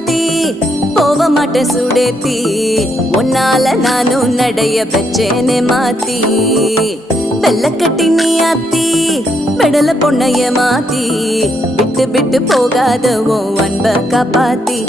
மாத்தி போக மாட்டேன் சுடேத்தி உன்னால நானும் நடைய பெச்சேனே மாத்தி வெள்ளக்கட்டி நீ ஆத்தி பெடல பொண்ணைய மாத்தி விட்டு விட்டு போகாத உன் அன்ப காப்பாத்தி